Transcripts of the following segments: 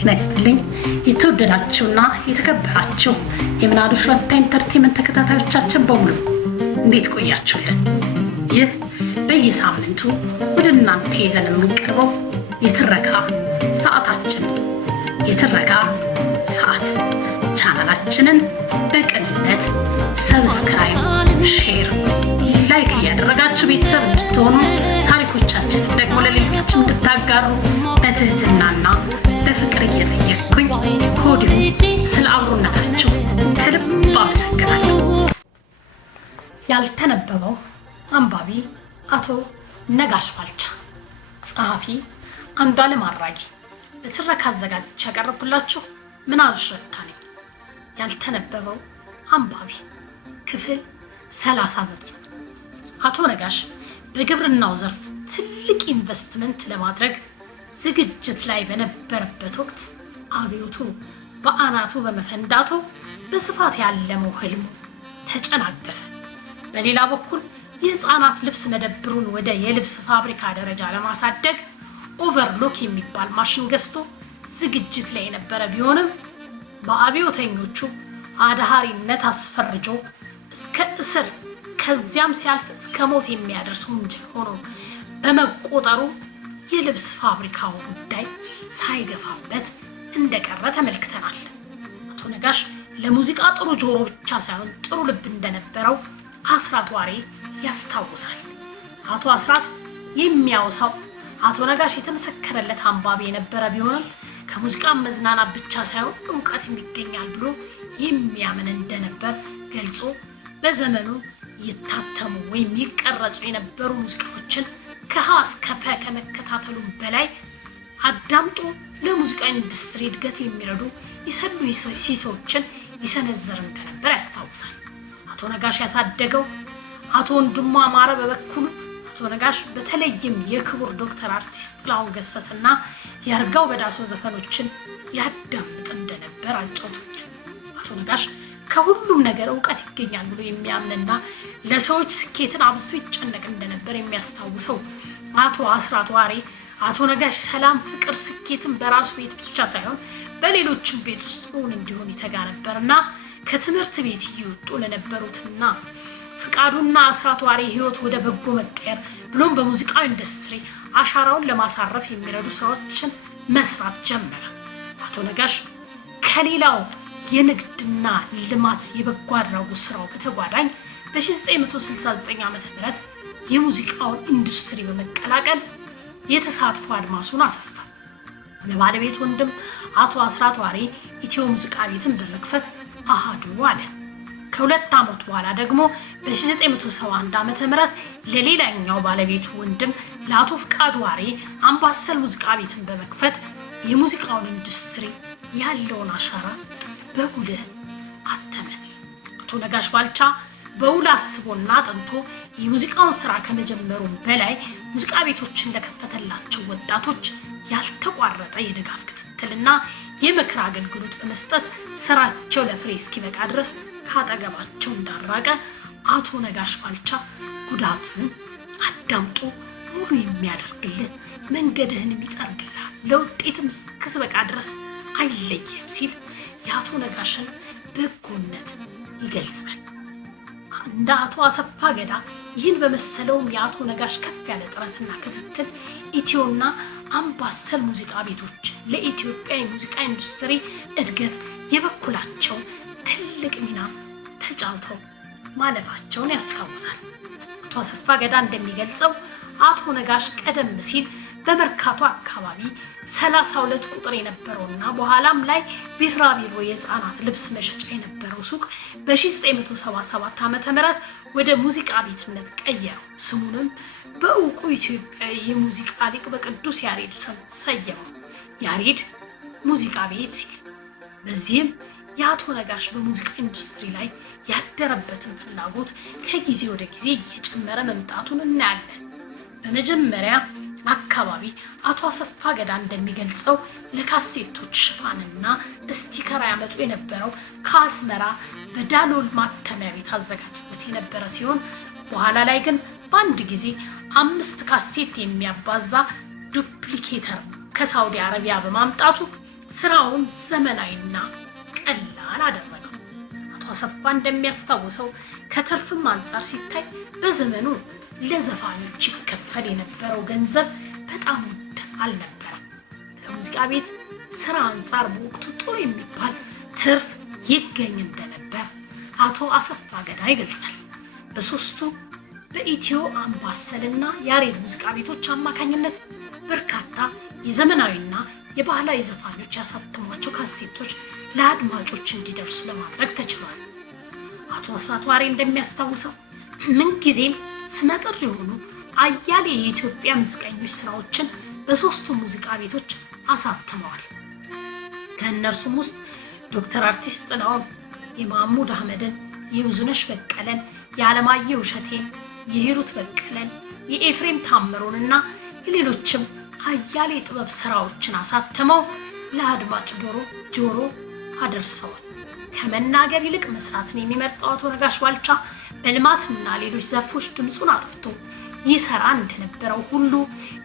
ጤና ይስጥልኝ የተወደዳችሁና የተከበራችሁ የምናሉሽ ረታ ኢንተርቴይንመንት ተከታታዮቻችን በሙሉ እንዴት ቆያችሁልን? ይህ በየሳምንቱ ወደ እናንተ ይዘን የምንቀርበው የትረካ ሰዓታችን የትረካ ሰዓት ቻናላችንን በቅንነት ሰብስክራይብ፣ ሼር፣ ላይክ እያደረጋችሁ ቤተሰብ እንድትሆኑ ታሪኮቻችን ደግሞ ለሌሎች እንድታጋሩ በትህትናና በፍቅር እየጠየቅኩኝ ከወዲሁ ስለ አብሮነታችሁ ከልብ አመሰግናለሁ። ያልተነበበው አንባቢ አቶ ነጋሽ ባልቻ፣ ጸሐፊ አንዱዓለም አራጌ። ለትረካ አዘጋጅቼ ያቀረብኩላችሁ ምናሉሽ ረታ ነኝ። ያልተነበበው አንባቢ ክፍል 39። አቶ ነጋሽ በግብርናው ዘርፍ ትልቅ ኢንቨስትመንት ለማድረግ ዝግጅት ላይ በነበረበት ወቅት አብዮቱ በአናቱ በመፈንዳቱ በስፋት ያለመው ህልሙ ተጨናገፈ። በሌላ በኩል የህፃናት ልብስ መደብሩን ወደ የልብስ ፋብሪካ ደረጃ ለማሳደግ ኦቨርሎክ የሚባል ማሽን ገዝቶ ዝግጅት ላይ የነበረ ቢሆንም በአብዮተኞቹ አድሃሪነት አስፈርጆ እስከ እስር ከዚያም ሲያልፍ እስከ ሞት የሚያደርስ ወንጀል ሆኖ በመቆጠሩ የልብስ ፋብሪካው ጉዳይ ሳይገፋበት እንደቀረ ተመልክተናል። አቶ ነጋሽ ለሙዚቃ ጥሩ ጆሮ ብቻ ሳይሆን ጥሩ ልብ እንደነበረው አስራት ዋሬ ያስታውሳል። አቶ አስራት የሚያወሳው አቶ ነጋሽ የተመሰከረለት አንባቢ የነበረ ቢሆንም ከሙዚቃ መዝናናት ብቻ ሳይሆን እውቀት ይገኛል ብሎ የሚያምን እንደነበር ገልጾ በዘመኑ ይታተሙ ወይም ይቀረጹ የነበሩ ሙዚቃዎችን ከሀ እስከ ፐ ከመከታተሉ በላይ አዳምጦ ለሙዚቃ ኢንዱስትሪ እድገት የሚረዱ የሰሉ ሲሶችን ይሰነዘር እንደነበር ያስታውሳል። አቶ ነጋሽ ያሳደገው አቶ ወንድሙ አማረ በበኩሉ አቶ ነጋሽ በተለይም የክቡር ዶክተር አርቲስት ጥላሁን ገሰሰና የአርጋው በዳሶ ዘፈኖችን ያዳምጥ እንደነበር አጫውቶኛል። አቶ ነጋሽ ከሁሉም ነገር እውቀት ይገኛል ብሎ የሚያምንና ለሰዎች ስኬትን አብዝቶ ይጨነቅ እንደነበር የሚያስታውሰው አቶ አስራት ዋሬ አቶ ነጋሽ ሰላም፣ ፍቅር፣ ስኬትን በራሱ ቤት ብቻ ሳይሆን በሌሎችም ቤት ውስጥ እውን እንዲሆን ይተጋ ነበርና ከትምህርት ቤት እየወጡ ለነበሩትና ፍቃዱና አስራት ዋሬ ህይወት ወደ በጎ መቀየር ብሎም በሙዚቃው ኢንዱስትሪ አሻራውን ለማሳረፍ የሚረዱ ስራዎችን መስራት ጀመረ። አቶ ነጋሽ ከሌላው የንግድና ልማት የበጎ አድራጎት ስራው በተጓዳኝ በ1969 ዓ.ም የሙዚቃውን ኢንዱስትሪ በመቀላቀል የተሳትፎ አድማሱን አሰፋ። ለባለቤት ወንድም አቶ አስራት ዋሬ ኢትዮ ሙዚቃ ቤትን በመክፈት አሃዱ አለ። ከሁለት ዓመት በኋላ ደግሞ በ1971 ዓ.ም ለሌላኛው ባለቤቱ ወንድም ለአቶ ፍቃዱ ዋሬ አምባሰል ሙዚቃ ቤትን በመክፈት የሙዚቃውን ኢንዱስትሪ ያለውን አሻራ በጉልህ አተመ። አቶ ነጋሽ ባልቻ በውል አስቦና አጥንቶ የሙዚቃውን ስራ ከመጀመሩ በላይ ሙዚቃ ቤቶችን ለከፈተላቸው ወጣቶች ያልተቋረጠ የድጋፍ ክትትልና የምክር አገልግሎት በመስጠት ስራቸው ለፍሬ እስኪበቃ ድረስ ካጠገባቸው እንዳራቀ አቶ ነጋሽ ባልቻ ጉዳቱን አዳምጦ ሙሉ የሚያደርግልህ መንገድህን የሚጠርግልህ ለውጤትም እስክትበቃ ድረስ አይለይም ሲል የአቶ ነጋሽን በጎነት ይገልጻል። እንደ አቶ አሰፋ ገዳ ይህን በመሰለውም የአቶ ነጋሽ ከፍ ያለ ጥረትና ክትትል ኢትዮና አምባሰል ሙዚቃ ቤቶች ለኢትዮጵያ የሙዚቃ ኢንዱስትሪ እድገት የበኩላቸው ትልቅ ሚና ተጫውተው ማለፋቸውን ያስታውሳል። አቶ አሰፋ ገዳ እንደሚገልጸው አቶ ነጋሽ ቀደም ሲል በመርካቶ አካባቢ 32 ቁጥር የነበረውና በኋላም ላይ ቢራቢሮ የህፃናት ልብስ መሸጫ የነበረው ሱቅ በ1977 ዓ.ም ወደ ሙዚቃ ቤትነት ቀየረው። ስሙንም በእውቁ ኢትዮጵያዊ የሙዚቃ ሊቅ በቅዱስ ያሬድ ስም ሰየመው፣ ያሬድ ሙዚቃ ቤት ሲል። በዚህም የአቶ ነጋሽ በሙዚቃ ኢንዱስትሪ ላይ ያደረበትን ፍላጎት ከጊዜ ወደ ጊዜ እየጨመረ መምጣቱን እናያለን። በመጀመሪያ አካባቢ አቶ አሰፋ ገዳ እንደሚገልጸው ለካሴቶች ሽፋንና ስቲከር ያመጡ የነበረው ከአስመራ በዳሎል ማተሚያ ቤት አዘጋጅነት የነበረ ሲሆን በኋላ ላይ ግን በአንድ ጊዜ 5 ካሴት የሚያባዛ ዱፕሊኬተር ከሳውዲ አረቢያ በማምጣቱ ስራውን ዘመናዊና ቀላል አደረገው። አቶ አሰፋ እንደሚያስታውሰው ከትርፍም አንጻር ሲታይ በዘመኑ ለዘፋኞች ይከፈል የነበረው ገንዘብ በጣም ውድ አልነበረም። ከሙዚቃ ቤት ስራ አንጻር በወቅቱ ጥሩ የሚባል ትርፍ ይገኝ እንደነበር አቶ አሰፋ ገዳ ይገልጻል። በሶስቱ በኢትዮ አምባሰልና ያሬድ ሙዚቃ ቤቶች አማካኝነት በርካታ የዘመናዊና የባህላዊ ዘፋኞች ያሳተሟቸው ካሴቶች ለአድማጮች እንዲደርሱ ለማድረግ ተችሏል። አቶ አስራት ዋሬ እንደሚያስታውሰው ምንጊዜም ስመጥር የሆኑ አያሌ የኢትዮጵያ ሙዚቀኞች ስራዎችን በሶስቱ ሙዚቃ ቤቶች አሳትመዋል። ከእነርሱም ውስጥ ዶክተር አርቲስት ጥላሁን የማህሙድ አህመድን፣ የብዙነሽ በቀለን፣ የዓለማየሁ እሸቴን፣ የሂሩት በቀለን፣ የኤፍሬም ታምሩንና የሌሎችም አያሌ ጥበብ ስራዎችን አሳትመው ለአድማጭ ጆሮ አደርሰዋል። ከመናገር ይልቅ መስራትን የሚመርጠው አቶ ነጋሽ ባልቻ በልማትና ሌሎች ዘርፎች ድምፁን አጥፍቶ ይሰራ እንደነበረው ሁሉ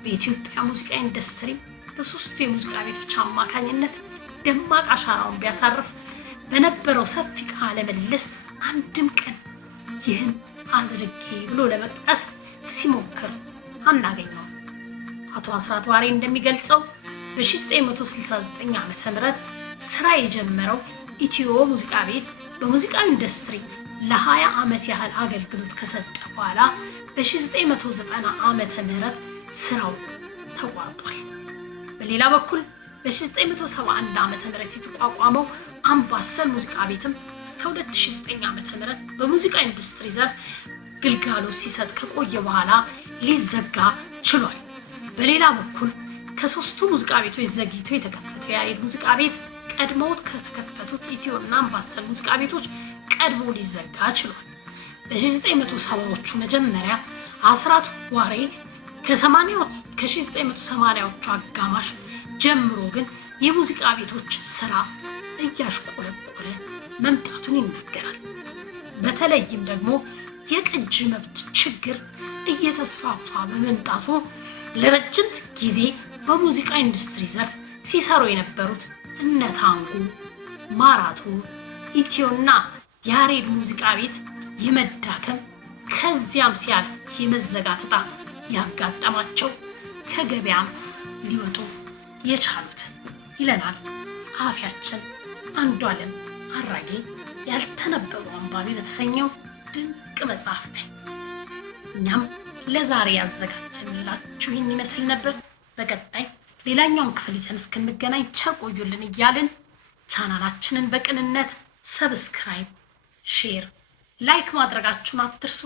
በኢትዮጵያ ሙዚቃ ኢንዱስትሪ በሶስቱ የሙዚቃ ቤቶች አማካኝነት ደማቅ አሻራውን ቢያሳርፍ በነበረው ሰፊ ቃለ ምልልስ አንድም ቀን ይህን አድርጌ ብሎ ለመጥቀስ ሲሞክር አናገኘውም። አቶ አስራት ዋሬ እንደሚገልጸው በ1969 ዓ.ም ስራ የጀመረው ኢትዮ ሙዚቃ ቤት በሙዚቃው ኢንዱስትሪ ለ20 ዓመት ያህል አገልግሎት ከሰጠ በኋላ በ1990 ዓመተ ምህረት ስራው ተቋርጧል። በሌላ በኩል በ1971 ዓመተ ምህረት የተቋቋመው አምባሰል ሙዚቃ ቤትም እስከ 2009 ዓመተ ምህረት በሙዚቃ ኢንዱስትሪ ዘርፍ ግልጋሎት ሲሰጥ ከቆየ በኋላ ሊዘጋ ችሏል። በሌላ በኩል ከሶስቱ ሙዚቃ ቤቶች ዘግይቶ የተከፈተው ያሬድ ሙዚቃ ቤት ቀድሞት ከተከፈቱት ኢትዮና አምባሰል ሙዚቃ ቤቶች ቀድሞ ሊዘጋ ችሏል። በ1970ዎቹ መጀመሪያ አስራት ዋሬ ከ1980ዎቹ አጋማሽ ጀምሮ ግን የሙዚቃ ቤቶች ስራ እያሽቆለቆለ መምጣቱን ይናገራል። በተለይም ደግሞ የቅጂ መብት ችግር እየተስፋፋ በመምጣቱ ለረጅም ጊዜ በሙዚቃ ኢንዱስትሪ ዘርፍ ሲሰሩ የነበሩት እነ ታንጎ፣ ማራቶ፣ ኢትዮና ያሬድ ሙዚቃ ቤት የመዳከም ከዚያም ሲያልፍ የመዘጋት ዕጣ ያጋጠማቸው ከገበያም ሊወጡ የቻሉት ይለናል ጸሐፊያችን አንዱዓለም አራጌ ያልተነበሩ አንባቢ በተሰኘው ድንቅ መጽሐፍ ላይ። እኛም ለዛሬ ያዘጋጀንላችሁ ይህን ይመስል ነበር። በቀጣይ ሌላኛውን ክፍል ይዘን እስክንገናኝ ቸር ቆዩልን እያልን ቻናላችንን በቅንነት ሰብስክራይብ፣ ሼር፣ ላይክ ማድረጋችሁን አትርሱ።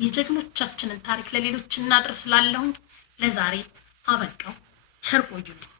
የጀግኖቻችንን ታሪክ ለሌሎች እናድርስላለሁኝ። ለዛሬ አበቃው። ቸር ቆዩልኝ።